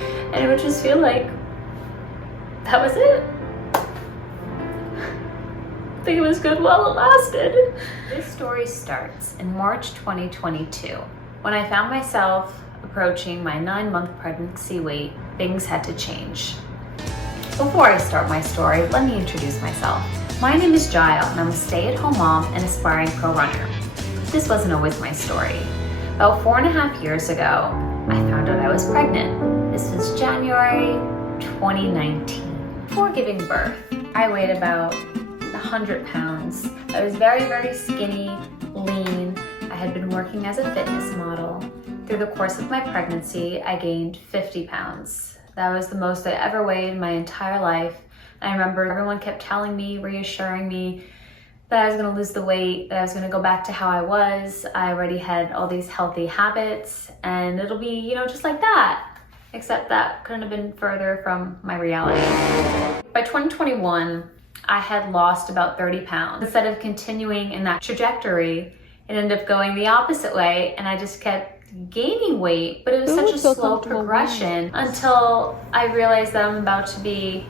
And it would just feel like that was it. I think it was good while it lasted. This story starts in March 2022, when I found myself approaching my 9-month pregnancy weight. Things had to change. Before I start my story, let me introduce myself. My name is Jael, and I'm a stay-at-home mom and aspiring pro runner. This wasn't always my story. About 4.5 years ago, I found out I was pregnant. This was January 2019. Before giving birth, I weighed about 100 pounds. I was very, very skinny, lean. I had been working as a fitness model. Through the course of my pregnancy, I gained 50 pounds. That was the most I ever weighed in my entire life. And I remember everyone kept telling me, reassuring me that I was gonna lose the weight, that I was gonna go back to how I was. I already had all these healthy habits and it'll be, just like that. Except that couldn't have been further from my reality. By 2021, I had lost about 30 pounds. Instead of continuing in that trajectory, it ended up going the opposite way, and I just kept gaining weight, but it was such a slow progression until I realized that I'm about to be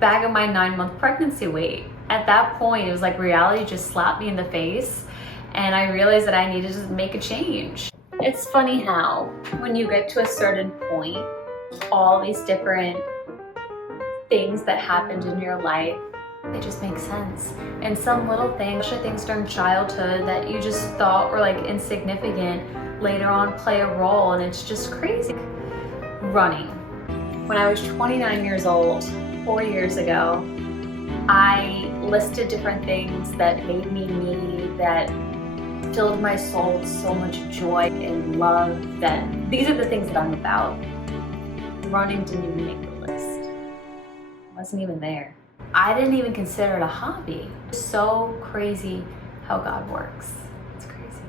back at my 9-month pregnancy weight. At that point, it was like reality just slapped me in the face, and I realized that I needed to make a change. It's funny how when you get to a certain point, all these different things that happened in your life, they just make sense. And some little things, especially things during childhood that you just thought were like insignificant, later on play a role, and it's just crazy. Running. When I was 29 years old, 4 years ago, I listed different things that made me me, that filled my soul with so much joy and love, that these are the things that I'm about. Running didn't even make the list. It wasn't even there. I didn't even consider it a hobby. It's so crazy how God works. It's crazy.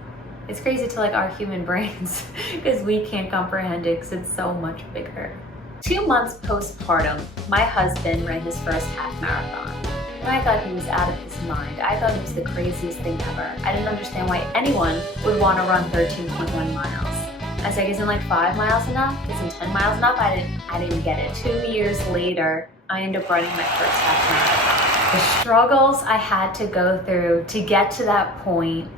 It's crazy to like our human brains because we can't comprehend it because it's so much bigger. 2 months postpartum, my husband ran his first half marathon. And I thought he was out of his mind. I thought it was the craziest thing ever. I didn't understand why anyone would want to run 13.1 miles. I said, isn't like 5 miles enough? Isn't 10 miles enough? I didn't get it. 2 years later, I ended up running my first half marathon. The struggles I had to go through to get to that point,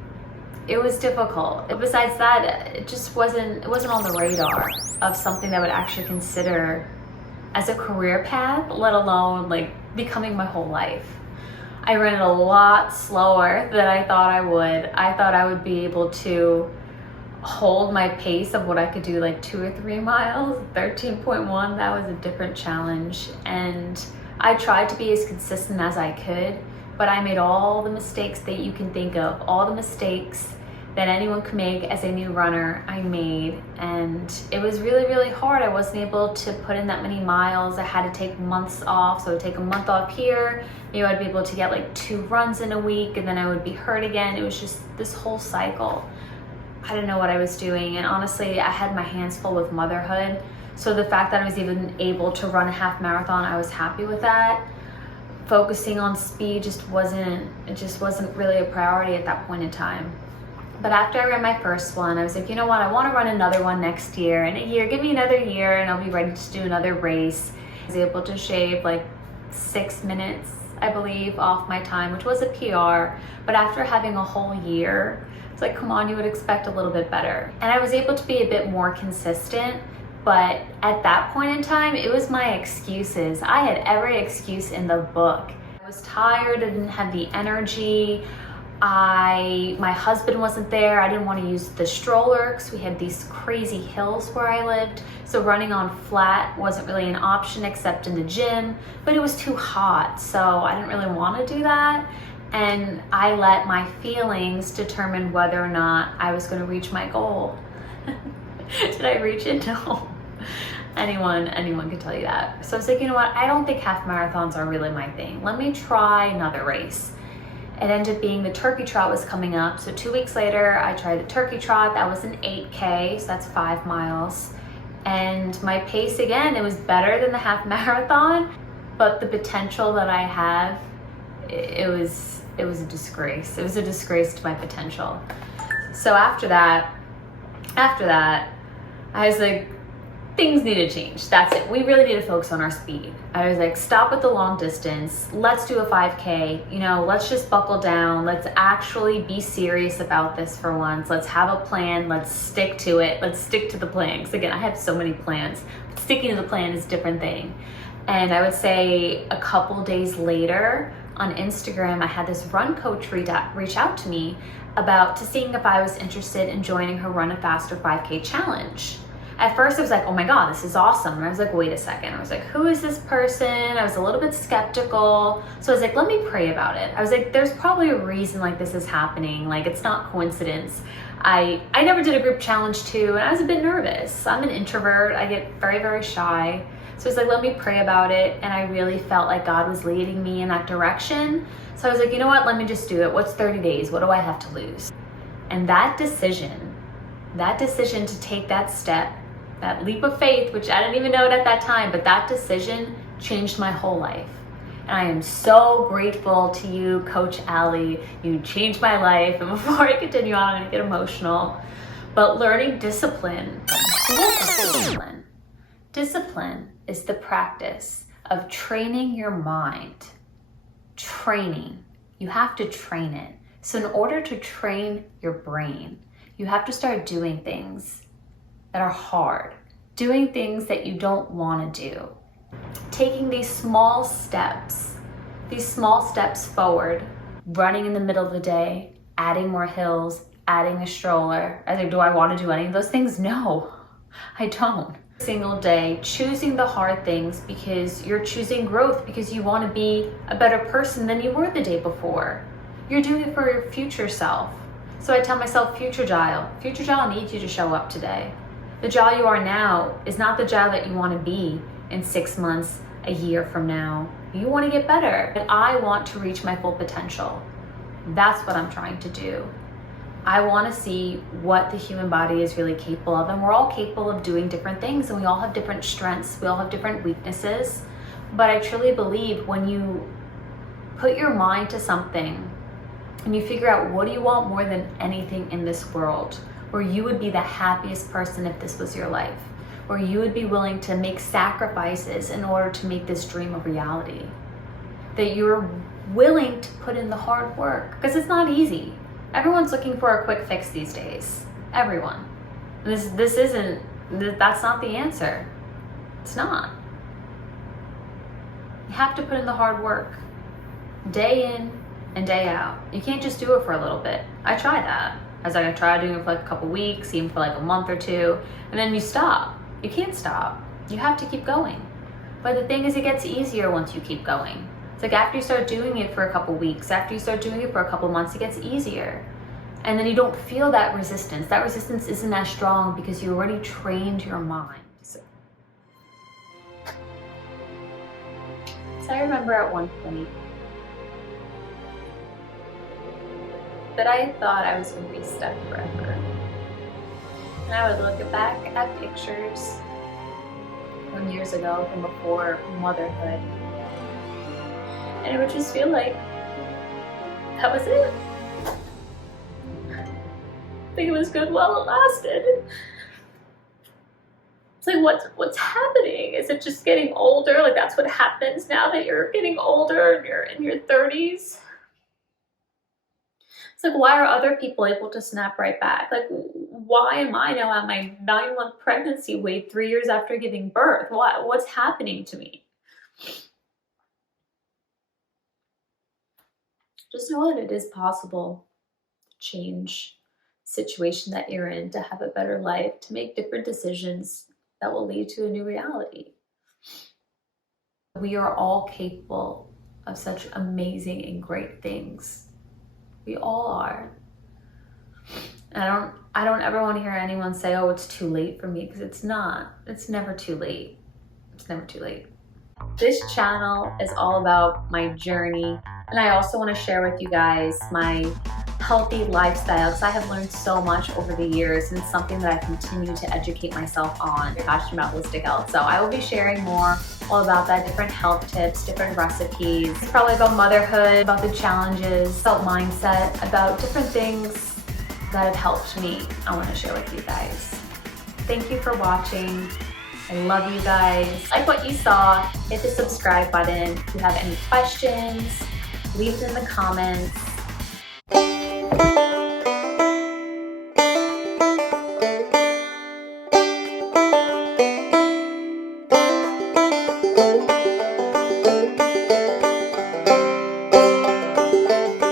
it was difficult. Besides that, it wasn't on the radar of something that I would actually consider as a career path, let alone like becoming my whole life. I ran it a lot slower than I thought I would. I thought I would be able to hold my pace of what I could do like 2 or 3 miles. 13.1, that was a different challenge. And I tried to be as consistent as I could, but I made all the mistakes that you can think of, all the mistakes that anyone could make as a new runner, I made. And it was really, really hard. I wasn't able to put in that many miles. I had to take months off. So I would take a month off here. Maybe I'd be able to get like 2 runs in a week, and then I would be hurt again. It was just this whole cycle. I didn't know what I was doing. And honestly, I had my hands full with motherhood. So the fact that I was even able to run a half marathon, I was happy with that. Focusing on speed just wasn't really a priority at that point in time. But after I ran my first one, I was like, you know what? I want to run another one next year. In a year, give me another year and I'll be ready to do another race. I was able to shave like 6 minutes, I believe, off my time, which was a PR. But after having a whole year, it's like, come on, you would expect a little bit better. And I was able to be a bit more consistent. But at that point in time, it was my excuses. I had every excuse in the book. I was tired, I didn't have the energy. My husband wasn't there. I didn't want to use the stroller because we had these crazy hills where I lived. So running on flat wasn't really an option except in the gym, but it was too hot. So I didn't really want to do that. And I let my feelings determine whether or not I was going to reach my goal. Did I reach it? No. Anyone can tell you that. So I was like, you know what? I don't think half marathons are really my thing. Let me try another race. It ended up being the Turkey Trot was coming up. So 2 weeks later, I tried the Turkey Trot. That was an 8K, so that's 5 miles. And my pace, again, it was better than the half marathon, but the potential that I have, it was a disgrace. It was a disgrace to my potential. So after that, I was like, things need to change. That's it. We really need to focus on our speed. I was like, stop with the long distance. Let's do a 5K. You know, let's just buckle down. Let's actually be serious about this for once. Let's have a plan. Let's stick to it. Let's stick to the plan. Because again, I have so many plans. But sticking to the plan is a different thing. And I would say a couple days later on Instagram, I had this run coach reach out to me to seeing if I was interested in joining her Run a Faster 5K challenge. At first I was like, oh my God, this is awesome. And I was like, wait a second. I was like, who is this person? I was a little bit skeptical. So I was like, let me pray about it. I was like, there's probably a reason like this is happening. Like, it's not coincidence. I never did a group challenge too, and I was a bit nervous. I'm an introvert. I get very, very shy. So I was like, let me pray about it. And I really felt like God was leading me in that direction. So I was like, you know what? Let me just do it. What's 30 days? What do I have to lose? And that decision to take that step, that leap of faith, which I didn't even know it at that time, but that decision changed my whole life. And I am so grateful to you, Coach Allie. You changed my life. And before I continue on, I'm gonna get emotional. But learning discipline. Discipline is the practice of training your mind. Training. You have to train it. So in order to train your brain, you have to start doing things that are hard, doing things that you don't want to do. Taking these small steps forward, running in the middle of the day, adding more hills, adding a stroller. I think, do I want to do any of those things? No, I don't. Single day, choosing the hard things because you're choosing growth, because you want to be a better person than you were the day before. You're doing it for your future self. So I tell myself, future Giles needs you to show up today. The Giles you are now is not the Giles that you want to be in 6 months, a year from now. You want to get better. And I want to reach my full potential. That's what I'm trying to do. I want to see what the human body is really capable of. And we're all capable of doing different things, and we all have different strengths. We all have different weaknesses. But I truly believe when you put your mind to something and you figure out what do you want more than anything in this world, where you would be the happiest person if this was your life, where you would be willing to make sacrifices in order to make this dream a reality, that you're willing to put in the hard work, because it's not easy. Everyone's looking for a quick fix these days. Everyone. That's not the answer. It's not. You have to put in the hard work, day in and day out. You can't just do it for a little bit. I tried that. I tried doing it for like a couple weeks, even for like a month or two, and then you stop. You can't stop. You have to keep going. But the thing is, it gets easier once you keep going. It's like after you start doing it for a couple weeks, after you start doing it for a couple months, it gets easier. And then you don't feel that resistance. That resistance isn't as strong because you already trained your mind. So I remember at one point that I thought I was going to be stuck forever. And I would look back at pictures from years ago, from before motherhood, and it would just feel like that was it. I think it was good while it lasted. It's like, what's happening? Is it just getting older? Like, that's what happens now that you're getting older and you're in your 30s? It's like, why are other people able to snap right back? Like, why am I now at my 9-month pregnancy weight 3 years after giving birth? What's happening to me? Just know that it is possible to change the situation that you're in, to have a better life, to make different decisions that will lead to a new reality. We are all capable of such amazing and great things. We all are. I don't ever want to hear anyone say, oh, it's too late for me, because it's not. It's never too late. It's never too late. This channel is all about my journey, and I also want to share with you guys my healthy lifestyle, because I have learned so much over the years, and it's something that I continue to educate myself on. I'm passionate about holistic health, so I will be sharing more all about that, different health tips, different recipes. It's probably about motherhood, about the challenges, about mindset, about different things that have helped me. I want to share with you guys. Thank you for watching. I love you guys. Like what you saw, hit the subscribe button. If you have any questions, leave them in the comments.